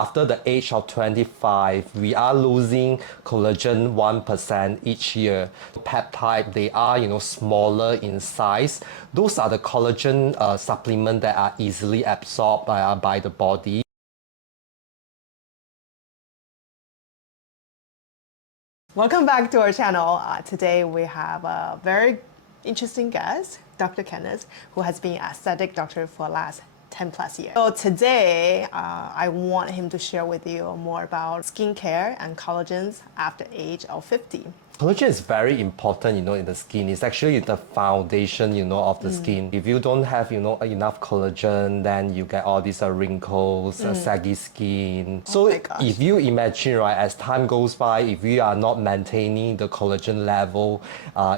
After the age of 25, we are losing collagen 1% each year. Peptide, they are smaller in size. Those are the collagen supplements that are easily absorbed by the body. Welcome back to our channel. Today we have a very interesting guest, Dr. Kenneth, who has been an aesthetic doctor for the last 10 plus years. So today, I want him to share with you more about skincare and collagens after age of 50. Collagen is very important, in the skin. It's actually the foundation, of the skin. If you don't have, enough collagen, then you get all these wrinkles, saggy skin. So if you imagine, right, as time goes by, if you are not maintaining the collagen level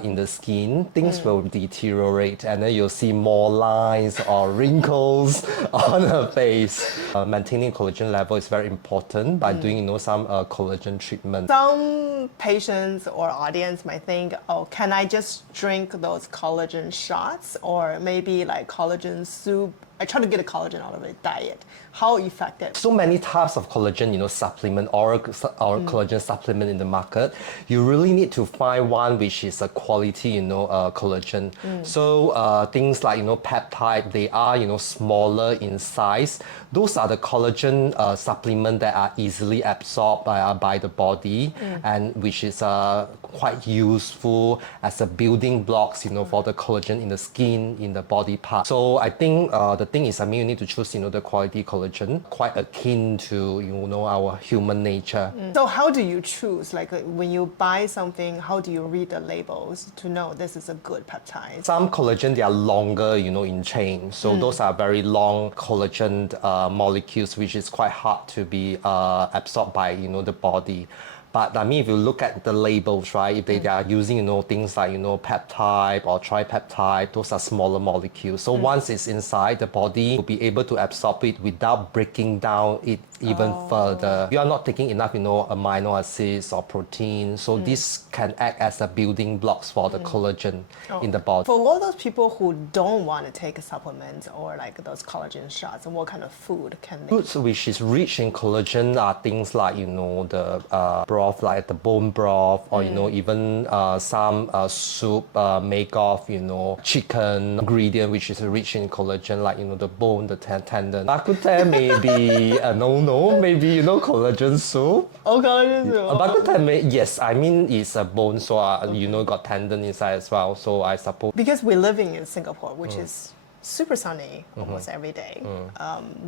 in the skin, things will deteriorate, and then you'll see more lines or wrinkles on the face. Maintaining collagen level is very important by doing, some collagen treatment. Some patients or audience might think, oh, can I just drink those collagen shots or maybe like collagen soup? I try to get a collagen out of a diet. How effective? So many types of collagen, supplement or collagen supplement in the market. You really need to find one which is a quality, collagen. So things like, peptide, they are, smaller in size. Those are the collagen supplements that are easily absorbed by the body and which is quite useful as a building blocks, for the collagen in the skin, in the body part. So I think the thing is, you need to choose, the quality collagen, quite akin to, our human nature. So how do you choose? Like when you buy something, how do you read the labels to know this is a good peptide? Some collagen, they are longer, in chain. So those are very long collagen molecules, which is quite hard to be absorbed by, the body. But if you look at the labels, right, if they are using, things like, peptide or tripeptide, those are smaller molecules. So once it's inside the body, will be able to absorb it without breaking down it even further. You are not taking enough, amino acids or protein. So this can act as a building blocks for the collagen in the body. For all those people who don't want to take a supplement or like those collagen shots, what kind of food can they? Foods which is rich in collagen are things like, the broth, like the bone broth, or even some soup made of chicken ingredient which is rich in collagen, like the bone, the tendon. Bak kut teh maybe no, maybe collagen soup. Oh, collagen soup. Bak kut teh, yes, it's a bone, so got tendon inside as well. So I suppose because we're living in Singapore, which is super sunny almost every day.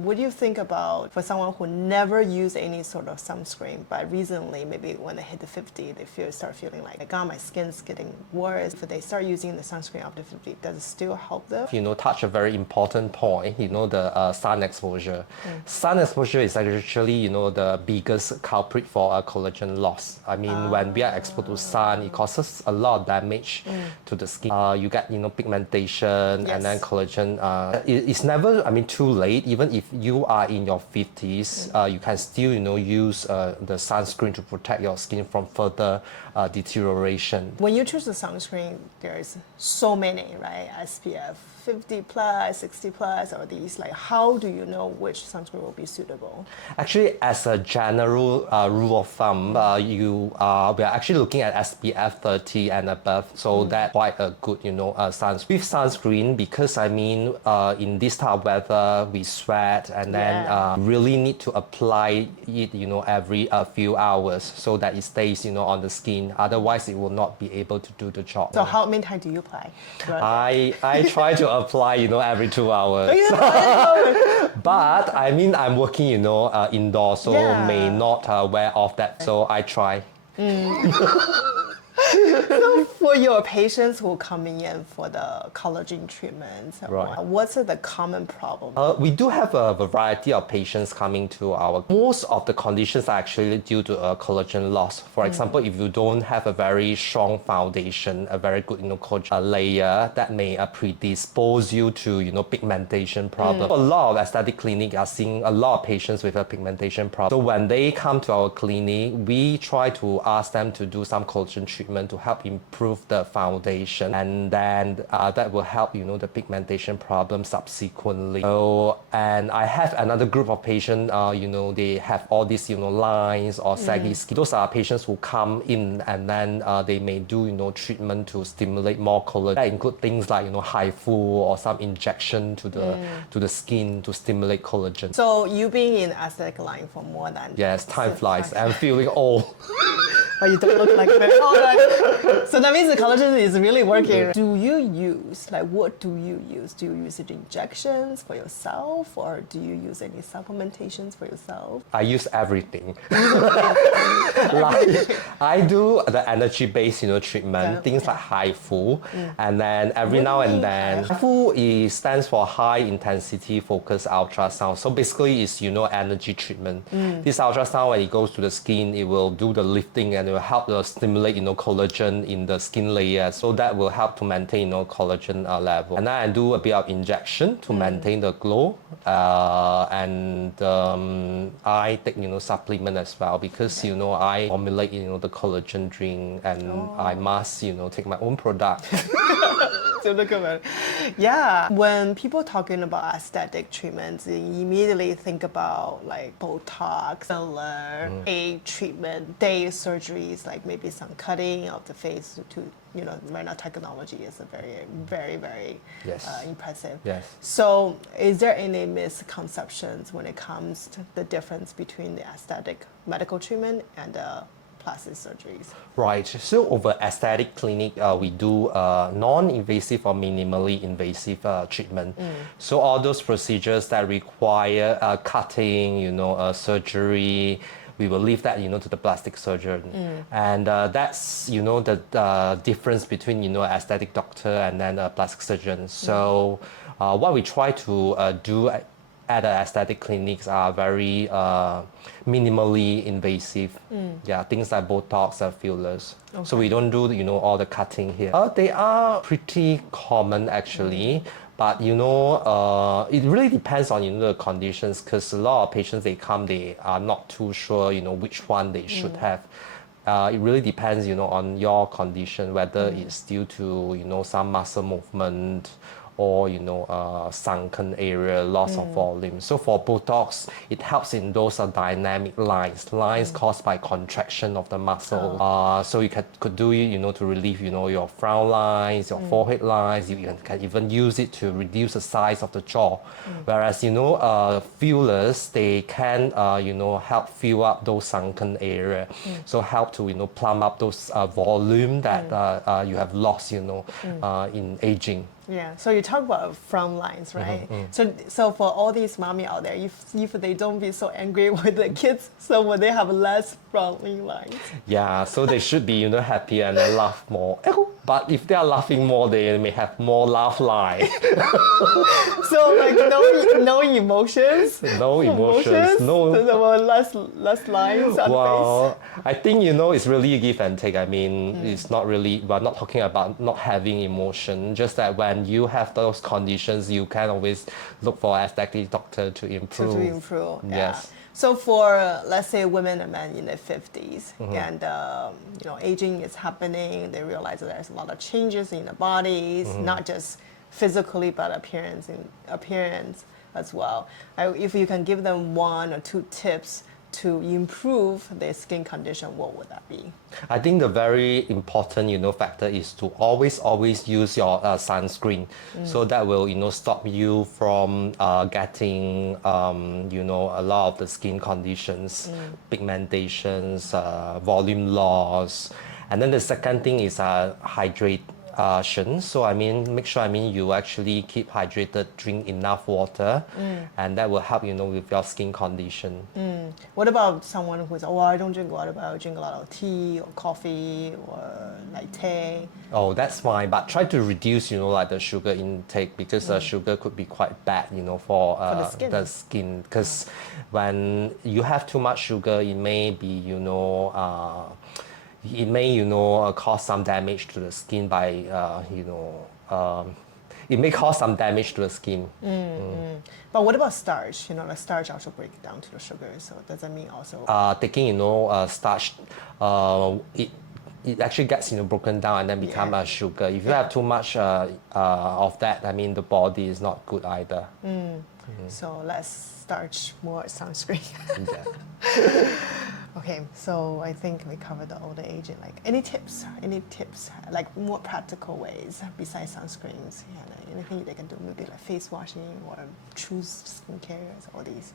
What do you think about for someone who never used any sort of sunscreen, but recently maybe when they hit the 50, they start feeling like, God, my skin's getting worse. If they start using the sunscreen after 50, does it still help them? Touch a very important point, the sun exposure. Sun exposure is actually, the biggest culprit for collagen loss. When we are exposed to sun, it causes a lot of damage to the skin. You get, pigmentation and then collagen. It's never, too late. Even if you are in your 50s, you can still, use the sunscreen to protect your skin from further deterioration. When you choose the sunscreen, there's so many, right? SPF 50 plus, 60 plus, or these. Like, how do you know which sunscreen will be suitable? Actually, as a general rule of thumb, we are actually looking at SPF 30 and above, so that's quite a good, sunscreen. With sunscreen, because in this type of weather, we sweat, and then really need to apply it, every few hours so that it stays, on the skin. Otherwise, it will not be able to do the job. So how many times do you apply? I try to apply, every 2 hours. But I'm working, indoors, so may not wear off that. So I try. So for your patients who are coming in for the collagen treatment, what's the common problem? We do have a variety of patients coming to most of the conditions are actually due to collagen loss. For example, if you don't have a very strong foundation, a very good collagen layer, that may predispose you to pigmentation problem. A lot of aesthetic clinics are seeing a lot of patients with a pigmentation problem. So when they come to our clinic, we try to ask them to do some collagen treatment to help improve the foundation, and then that will help, you know, the pigmentation problem subsequently. So, and I have another group of patients, you know, they have all these, you know, lines or saggy skin. Those are patients who come in and then they may do, you know, treatment to stimulate more collagen. That include things like, you know, HIFU or some injection to the skin to stimulate collagen. So you've been in aesthetic line for more than Yes, time flies. I'm feeling old. But you don't look like that. All right. So that means the collagen is really working. Do you use, like, what do you use? Do you use it injections for yourself, or do you use any supplementations for yourself? I use everything. Like, I do the energy-based, you know, treatment, things like HIFU, and then every now and then, HIFU stands for high intensity focused ultrasound. So basically, it's, you know, energy treatment. This ultrasound, when it goes to the skin, it will do the lifting and it will help to stimulate, you know, collagen in the skin layer. So that will help to maintain, you know, collagen level. And then I do a bit of injection to maintain the glow, and I take, you know, supplement as well because, you know, I formulate, you know, the collagen drink, and I must, you know, take my own product. So look at it. Yeah, when people talking about aesthetic treatments, they immediately think about like Botox, filler, age treatment, day surgeries, like maybe some cutting of the face to, you know, right now technology is a very Yes. impressive. Yes. So is there any misconceptions when it comes to the difference between the aesthetic medical treatment and the plastic surgeries? Right. So over aesthetic clinic, we do non-invasive or minimally invasive treatment. So all those procedures that require cutting, you know, surgery, we will leave that, you know, to the plastic surgeon. And that's, you know, the difference between, you know, aesthetic doctor and then a plastic surgeon. So what we try to do at the aesthetic clinics are very minimally invasive. Yeah, things like Botox and fillers. So we don't do, you know, all the cutting here. They are pretty common actually. But, you know, it really depends on, you know, the conditions, because a lot of patients, they come, they are not too sure, you know, which one they should have. It really depends, you know, on your condition, whether it's due to, you know, some muscle movement or, you know, sunken area, loss of volume. So for Botox, it helps in those dynamic lines caused by contraction of the muscle. So you could do it, you know, to relieve, you know, your frown lines, your forehead lines. You can even use it to reduce the size of the jaw. Whereas, you know, fillers, they can, you know, help fill up those sunken area. So help to, you know, plump up those volume that you have lost, you know, in aging. Yeah, so you talk about frown lines, right? So for all these mommy out there, if they don't be so angry with the kids, so will they have less frowning lines? Yeah, so they should be, you know, happy and laugh more. But if they are laughing more, they may have more laugh line. So like no emotions. No emotions. No. So there were less lines on Well, I think, you know, it's really a give and take. I mean, it's not really, we're not talking about not having emotion, just that when you have those conditions, you can always look for an aesthetic doctor to improve. To improve. Yeah. Yes. So for let's say women and men in their 50s, and you know, aging is happening, they realize that there's a lot of changes in the bodies, not just physically but appearance as well. If you can give them 1 or 2 tips to improve their skin condition, what would that be? I think the very important, you know, factor is to always use your sunscreen. So that will, you know, stop you from getting, you know, a lot of the skin conditions, pigmentations, volume loss. And then the second thing is hydration. So I mean, make sure, I mean, you actually keep hydrated, drink enough water, and that will help, you know, with your skin condition. What about someone who's, oh, I don't drink water, but I drink a lot of tea or coffee or latte? Oh, that's fine, but try to reduce, you know, like the sugar intake, because sugar could be quite bad, you know, for the skin. Because when you have too much sugar, it may be, you know, it may, you know, cause some damage to the skin by, you know, it may cause some damage to the skin. But what about starch? You know, like starch also breaks down to the sugar. So does that mean also? Taking, you know, starch, it it actually gets broken down and then become Yeah. sugar. If you have too much of that, I mean the body is not good either. So let's start more sunscreen. Yeah. Okay, so I think we covered the older aging. Like any tips, like more practical ways besides sunscreens? Anything they can do, maybe like face washing or choose skincare, all these.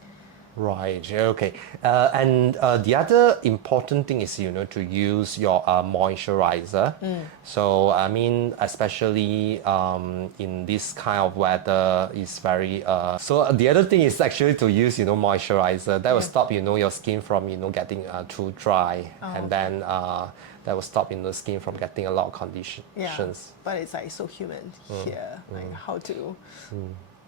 Right. Okay. And the other important thing is to use your moisturizer. So I mean, especially in this kind of weather, is very. So the other thing is actually to use moisturizer. That will stop your skin from getting too dry, and then that will stop the skin from getting a lot of conditions. Yeah, but it's like so humid here, like how to.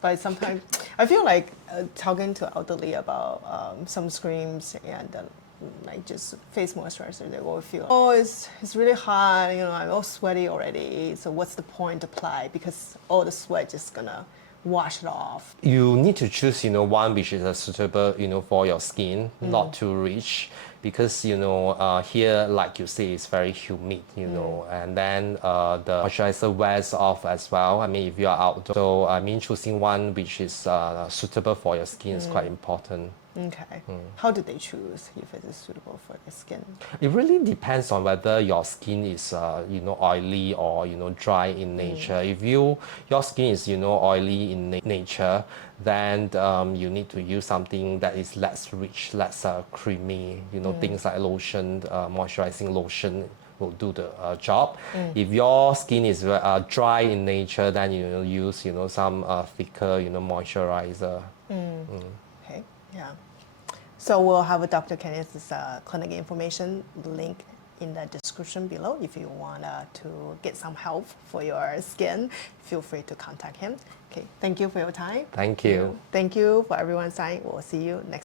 But sometimes I feel like talking to elderly about sunscreens and like just face moisturizer, they will feel, oh, it's really hot, I'm all sweaty already. So what's the point to apply? Because all the sweat just gonna wash it off. You need to choose one which is suitable for your skin, not too rich, because here, like you say, it's very humid, and then the moisturizer wears off as well. I mean, if you are outdoors, so I mean choosing one which is suitable for your skin is quite important. Okay. How do they choose if it is suitable for the skin? It really depends on whether your skin is oily or dry in nature. If your skin is oily in nature, then you need to use something that is less rich, less creamy. Things like lotion, moisturizing lotion will do the job. If your skin is dry in nature, then you use some thicker moisturizer. Okay, yeah. So we'll have Dr. Kenneth's clinic information link in the description below. If you want to get some help for your skin, feel free to contact him. Okay, thank you for your time. Thank you. Thank you for everyone's time. We'll see you next